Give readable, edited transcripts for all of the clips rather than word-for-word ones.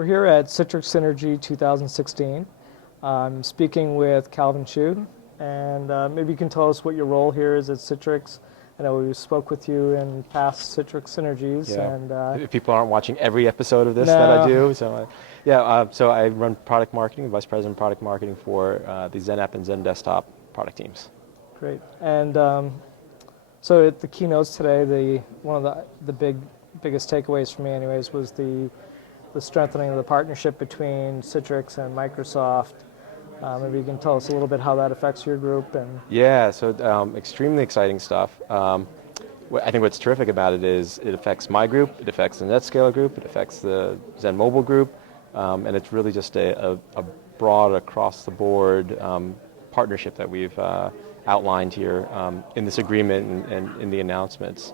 We're here at Citrix Synergy 2016. I'm speaking with Calvin Hsu, and maybe you can tell us what your role here is at Citrix. I know we spoke with you in past Citrix Synergies. Yeah. And if people aren't watching every episode of this that I do, so so I run product marketing, vice president of product marketing for the XenApp and XenDesktop product teams. Great. And so at the keynotes today, one of the biggest takeaways for me, anyways, was the strengthening of the partnership between Citrix and Microsoft. Maybe you can tell us a little bit how that affects your group. Yeah, so extremely exciting stuff. I think what's terrific about it is it affects my group, it affects the NetScaler group, it affects the Zen Mobile group, and it's really just a broad across-the-board partnership that we've outlined here in this agreement and in the announcements.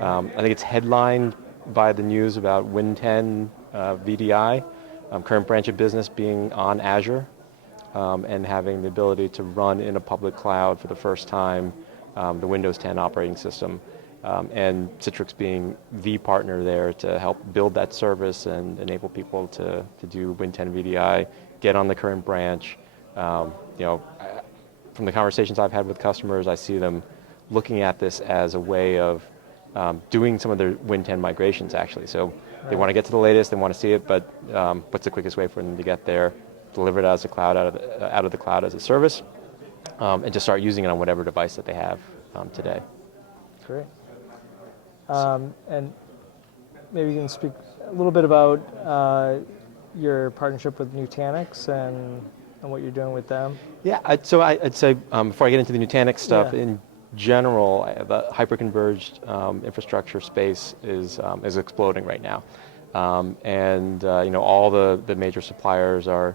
I think it's headlined by the news about Win 10 VDI, current branch of business being on Azure, and having the ability to run in a public cloud for the first time, the Windows 10 operating system, and Citrix being the partner there to help build that service and enable people to do Win 10 VDI, get on the current branch. From the conversations I've had with customers, I see them looking at this as a way of doing some of their Win 10 migrations, actually. So they want to get to the latest, they want to see it, but what's the quickest way for them to get there? Deliver it as a cloud out of the cloud as a service, and just start using it on whatever device that they have today. Great. And maybe you can speak a little bit about your partnership with Nutanix and what you're doing with them. Yeah, I'd say before I get into the Nutanix stuff, in general, the hyperconverged infrastructure space is exploding right now, and all the major suppliers are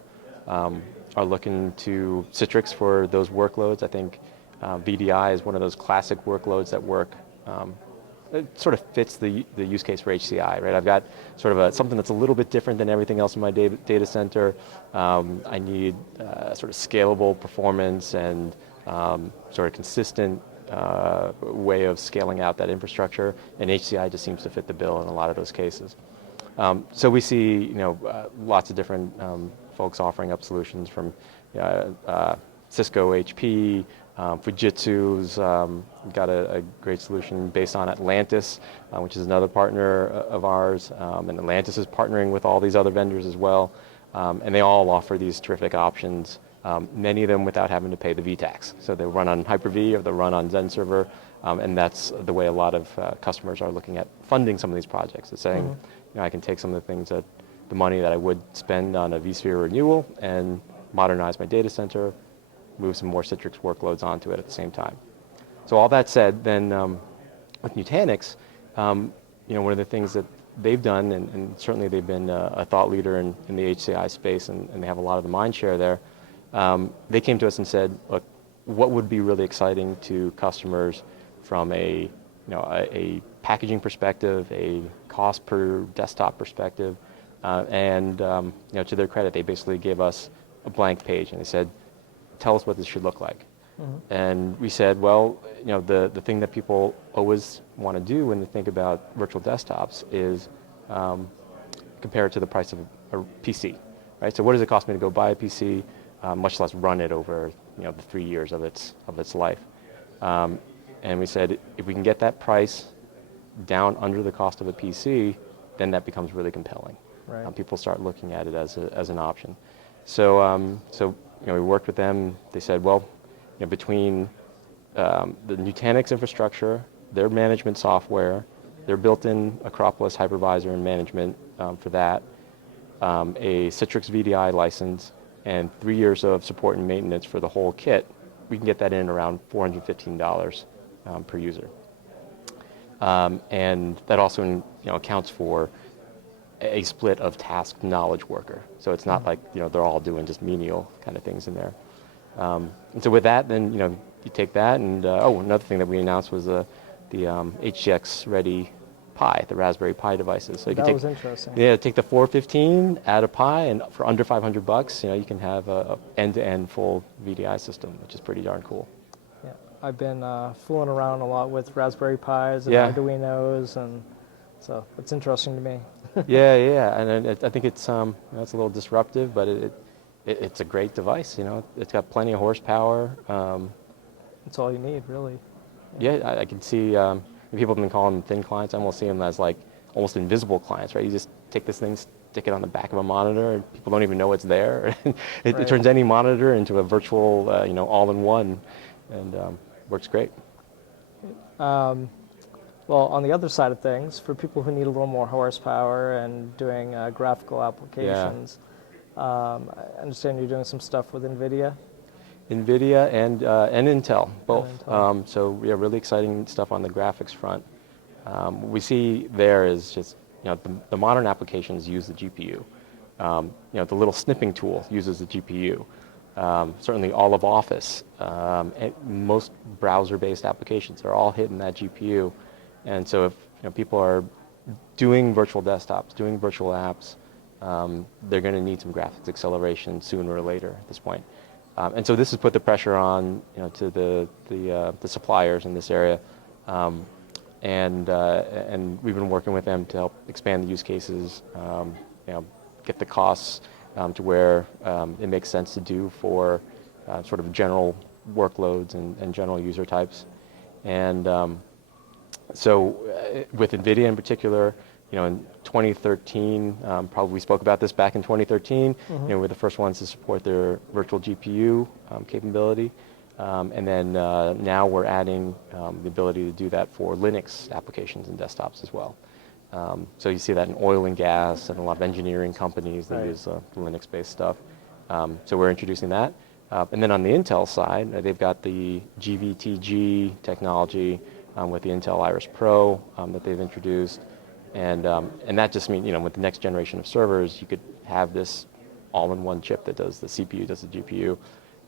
looking to Citrix for those workloads. I think VDI is one of those classic workloads that work. It sort of fits the use case for HCI, right? I've got sort of something that's a little bit different than everything else in my data center. I need sort of scalable performance and sort of consistent way of scaling out that infrastructure, and HCI just seems to fit the bill in a lot of those cases. So we see lots of different folks offering up solutions from Cisco, HP, Fujitsu's got a great solution based on Atlantis, which is another partner of ours, and Atlantis is partnering with all these other vendors as well, and they all offer these terrific options, many of them without having to pay the vTax. So they run on Hyper-V or they run on Zen Server, and that's the way a lot of customers are looking at funding some of these projects. They're saying, I can take some of the things the money that I would spend on a vSphere renewal and modernize my data center, move some more Citrix workloads onto it at the same time. So all that said, then with Nutanix, one of the things that they've done, and certainly they've been a thought leader in the HCI space, and they have a lot of the mind share there. They came to us and said, look, what would be really exciting to customers from a packaging perspective, a cost per desktop perspective, and to their credit, they basically gave us a blank page and they said, tell us what this should look like. And we said, well, the thing that people always want to do when they think about virtual desktops is compare it to the price of a PC, right? So what does it cost me to go buy a PC, much less run it over the 3 years of its life? And we said, if we can get that price down under the cost of a PC, then that becomes really compelling. Right. People start looking at it as an option. So we worked with them. They said, well, between the Nutanix infrastructure, their management software, their built-in Acropolis hypervisor and management for that, a Citrix VDI license, and 3 years of support and maintenance for the whole kit, we can get that in around $415 per user. And that also accounts for a split of tasked knowledge worker. So it's not like they're all doing just menial kind of things in there. And so with that, then you take that, and another thing that we announced was the HGX ready Pi, the Raspberry Pi devices. So you that was interesting. Yeah, take the 415, add a Pi, and for under $500, you can have a end-to-end full VDI system, which is pretty darn cool. Yeah, I've been fooling around a lot with Raspberry Pis and Arduinos, and so it's interesting to me. Yeah, and I think it's it's a little disruptive, but it's a great device. It's got plenty of horsepower. That's all you need, really. Yeah, I can see people have been calling them thin clients. I almost see them as like almost invisible clients, right? You just take this thing, stick it on the back of a monitor, and people don't even know it's there. It Right. turns any monitor into a virtual, all-in-one, and works great. Well, on the other side of things, for people who need a little more horsepower and doing graphical applications, I understand you're doing some stuff with NVIDIA. NVIDIA and Intel, both. And Intel. So yeah, really exciting stuff on the graphics front. What we see there is just, the modern applications use the GPU. The little snipping tool uses the GPU. Certainly all of Office, and most browser-based applications are all hitting that GPU. And so if people are doing virtual desktops, doing virtual apps, they're going to need some graphics acceleration sooner or later at this point. And so this has put the pressure on, to the suppliers in this area, and we've been working with them to help expand the use cases, get the costs to where it makes sense to do for sort of general workloads and general user types. And so with NVIDIA in particular, in 2013, probably we spoke about this back in 2013, we're the first ones to support their virtual GPU capability. And then now we're adding the ability to do that for Linux applications and desktops as well. So you see that in oil and gas and a lot of engineering companies that use Linux-based stuff. So we're introducing that. And then on the Intel side, they've got the GVTG technology with the Intel Iris Pro that they've introduced. And that just means, with the next generation of servers, you could have this all-in-one chip that does the CPU, does the GPU,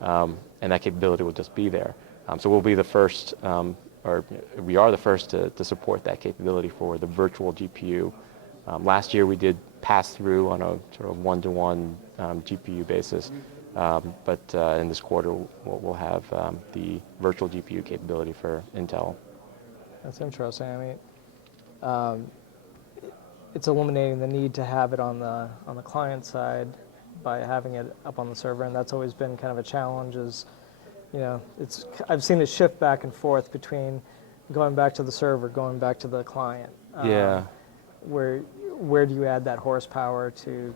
and that capability will just be there. So we'll be the first, or we are the first to support that capability for the virtual GPU. Last year we did pass through on a sort of one-to-one GPU basis, but in this quarter we'll have the virtual GPU capability for Intel. That's interesting. I mean, it's eliminating the need to have it on the client side by having it up on the server, and that's always been kind of a challenge. I've seen it shift back and forth between going back to the server, going back to the client. Yeah. Where do you add that horsepower to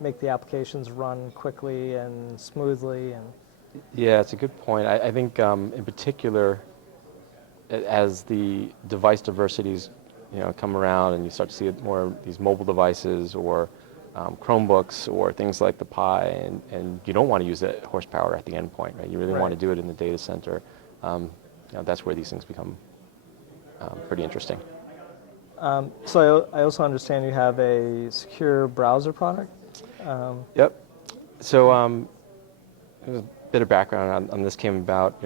make the applications run quickly and smoothly? And yeah, it's a good point. I think in particular, as the device diversities come around and you start to see more of these mobile devices or Chromebooks or things like the Pi, and you don't want to use that horsepower at the endpoint, right? You really want to do it in the data center. That's where these things become pretty interesting. So I also understand you have a secure browser product. Yep. So a bit of background on this came about.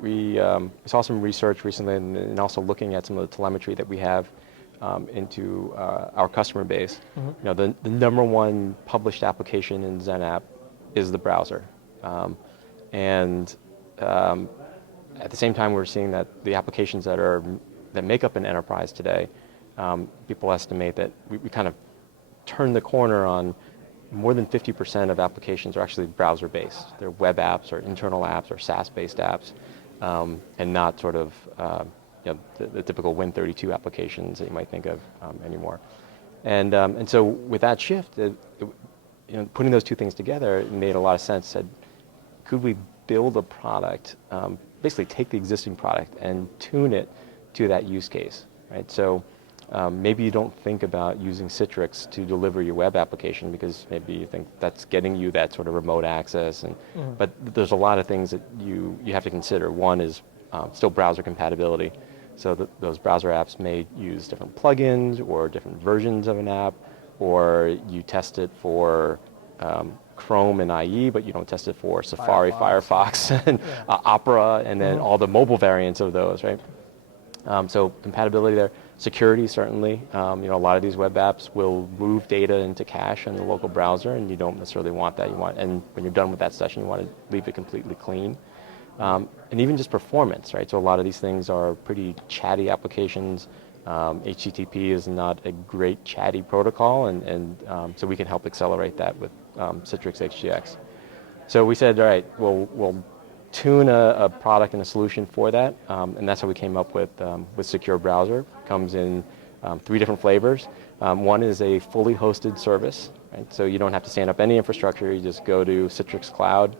We saw some research recently, and also looking at some of the telemetry that we have into our customer base. The number one published application in XenApp is the browser, and at the same time we're seeing that the applications that make up an enterprise today, people estimate that we kind of turned the corner on more than 50% of applications are actually browser-based. They're web apps or internal apps or SaaS-based apps, and not sort of the typical Win32 applications that you might think of anymore. And so with that shift, putting those two things together, it made a lot of sense. Said, could we build a product, basically take the existing product and tune it to that use case, right? So maybe you don't think about using Citrix to deliver your web application because maybe you think that's getting you that sort of remote access, but there's a lot of things that you have to consider. One is still browser compatibility. So those browser apps may use different plugins or different versions of an app, or you test it for Chrome and IE, but you don't test it for Safari, Firefox, and Opera, and then all the mobile variants of those, right? So compatibility there. Security, certainly. A lot of these web apps will move data into cache in the local browser, and you don't necessarily want that. And when you're done with that session, you want to leave it completely clean. And even just performance, right? So a lot of these things are pretty chatty applications. HTTP is not a great chatty protocol, and so we can help accelerate that with Citrix HGX. So we said, all right, we'll tune a product and a solution for that, and that's how we came up with Secure Browser. Comes in 3 different flavors. One is a fully hosted service, right? So you don't have to stand up any infrastructure. You just go to Citrix Cloud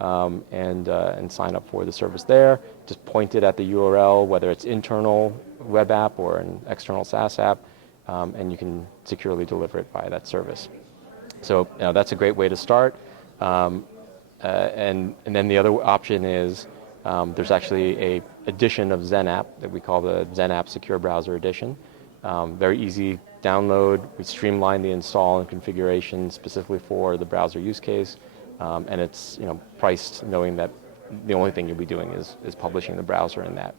and sign up for the service there. Just point it at the URL, whether it's internal web app or an external SaaS app, and you can securely deliver it via that service. So that's a great way to start. And then the other option is there's actually a edition of XenApp that we call the XenApp Secure Browser Edition. Very easy download. We streamline the install and configuration specifically for the browser use case, and it's priced knowing that the only thing you'll be doing is publishing the browser in that.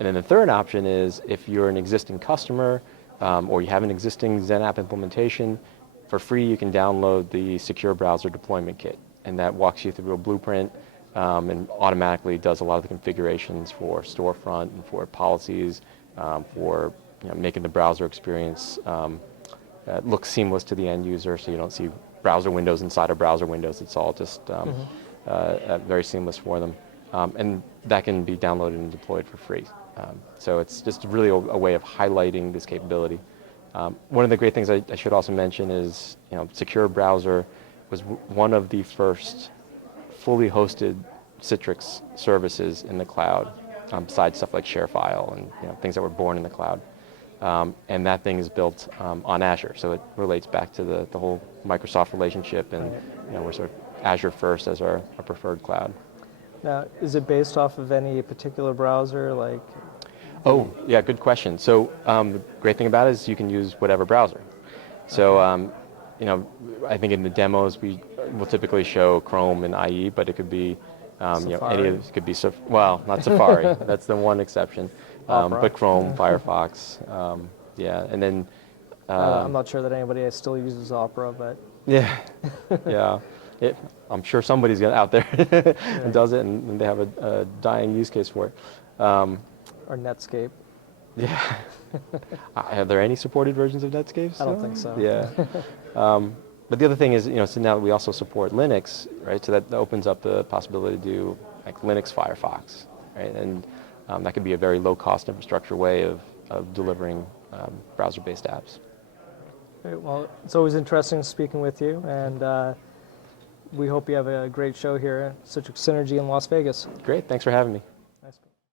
And then the third option is if you're an existing customer or you have an existing XenApp implementation, for free you can download the Secure Browser Deployment Kit. And that walks you through a blueprint and automatically does a lot of the configurations for storefront and for policies, for making the browser experience look seamless to the end user, so you don't see browser windows inside of browser windows. It's all just very seamless for them. And that can be downloaded and deployed for free. So it's just really a way of highlighting this capability. One of the great things I should also mention is Secure Browser was one of the first fully hosted Citrix services in the cloud, besides stuff like ShareFile and things that were born in the cloud. And that thing is built on Azure, so it relates back to the whole Microsoft relationship, and we're sort of Azure first as our preferred cloud. Now, is it based off of any particular browser, like? Oh, yeah, good question. So the great thing about it is you can use whatever browser. So I think in the demos we will typically show Chrome and IE, but it could be any of it could be well, not Safari. That's the one exception. But Chrome, Firefox, yeah, and then I'm not sure that anybody still uses Opera, but yeah, yeah. I'm sure somebody's out there and does it, and they have a dying use case for it. Or Netscape. Yeah. Are there any supported versions of Netscape? I don't think so. Yeah. But the other thing is, so now we also support Linux, right? So that opens up the possibility to do like Linux Firefox, right? And that could be a very low-cost infrastructure way of delivering browser-based apps. Great. Well, it's always interesting speaking with you, and we hope you have a great show here at Citrix Synergy in Las Vegas. Great. Thanks for having me.